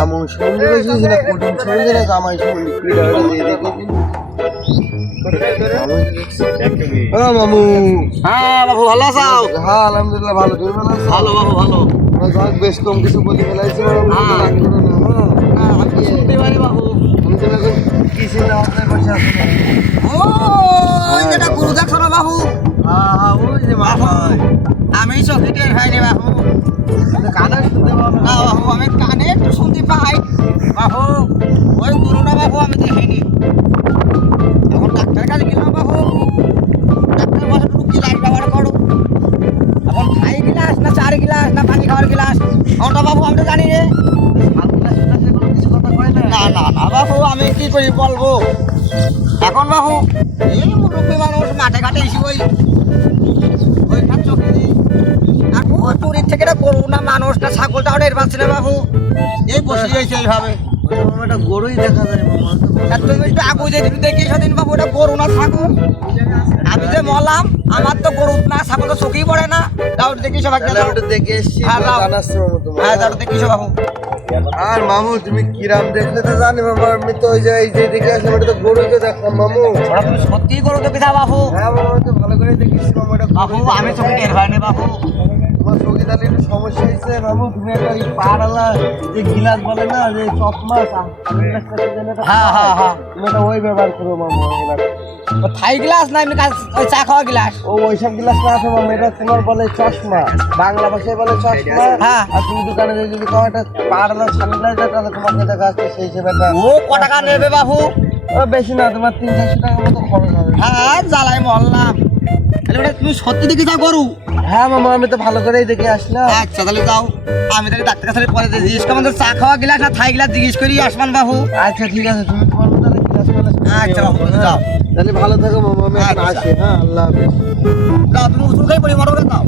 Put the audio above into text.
আমু শুনলে বুঝিস না কুটুম শুনলে না জামাই শুনলি মামু। হ্যাঁ বাবু ভালো আছো? হ্যাঁ আলহামদুলিল্লাহ ভালো, তুমি ভালো আছো? ভালো বাবু ভালো। যাক বেশ কম কিছু বলে ফেলাইছি আমি শুনতে পারি বাবু। আমি তো এখন কি চিন্তা ভাবনায় বসে আছি। ওই যেটা গরু দেখছো না বাবু? হ্যাঁ ওই যে মামা আমি চোখে টের পাইনি বাবু। কানে শুনতে পাবো না বাবু, আমি কানে একটু শুনতে পাই বাবু। ওই গরুটা বাবু আমি দেখিনি। এখন ডাক্তার কাছে গেলাম বাবু, ডাক্তার বলে একটু গিলাস ব্যবহার করো। এখন খাই গিলাস না চার গিলাস না পানি খাওয়ার গিলাস, ওটা বাবু আমি তো জানি রে। কিছু কথা কয় না। না না না বাবু, আমি কি করি বলবো এখন বাবু? এই মুরব্বী মানুষ মাঠে ঘাটে এসে ওই খাচ্ছ খেলি আর ওই চুরির থেকে গরু না মানুষ না ছাগলটাও টের পাচ্ছে না বাবু। এই বসে রয়েছে এইভাবে। একটা গরুই দেখা যায় মামা। আর তুমি একটু আগে যে দেখি সেদিন বাবু ওটা গরু না ছাগল। আমি যে মলাম আমার তো গরু না ছাগল তো চোখেই পড়ে না। তাও দেখি সব একটা ওটা দেখে এসছি, হ্যাঁ, যাও। জানাচ্ছি মামু তোমার। হ্যাঁ তাও দেখি সব বাবু। আর মামু তুমি কিরাম দেখলে তো জানি মামা, আমি তো ওই যে এই যে দেখে আসলাম এটা তো গরুই তো দেখলাম মামু। ওরা তুমি সত্যিই গরু দেখি যা বাবু? হ্যাঁ মামা আমি তো ভালো করে দেখেছি মামু, এটা বাবু আমি চোখে টের পাইনি বাবু। তোমার চোখে তাহলে একটু সমস্যা হয়েছে মামু। তুমি একটা ওই পাড়ালা যে গিলাস বলে না, যে চপ মাছ হ্যাঁ হ্যাঁ হ্যাঁ, তুমি এটা ওই ব্যবহার করো মামু। এবার ও থাই গ্লাস না এমনি ওই চা খাওয়া গ্লাস? ওইসব গিলাস না আছে মামু, এটা তোমার বলে চশমা, বাংলা ভাষায় বলে চশমা। হ্যাঁ। আর তুমি দোকানে যদি কও একটা পাড়ালা সানগ্লাস তাহলে তোমাকে দেখা যাচ্ছে সেই হিসেবে একটা ও ক টাকা নেবে বাবু? ও বেশি না, তোমার 300-400 টাকার মতো খরচ হবে। হ্যাঁ জ্বালাই মরলাম। তাহলে ওটা তুমি সত্যি দেখে যাও গরু? হ্যাঁ মামা আমি তো ভালো করেই দেখে আসলাম। আচ্ছা তাহলে যাও, আমি তাহলে ডাক্তার কাছে পরে জিজ্ঞেস করবো আমাদের চা খাওয়া গ্লাস না থাই গ্লাস জিজ্ঞেস করি আসমান বাবু। আচ্ছা ঠিক আছে, তুমি তোমার মতো তাহলে গিলাস ফেলাস করে আচ্ছা নিও। বাবু, যাও। তাহলে ভালো থাকো মামা, আমি এখন আচ্ছা। আসি। হ্যাঁ আল্লাহ হাফেজ। যাও তুমি উঁচু খাই পড়ি মরবে যাও।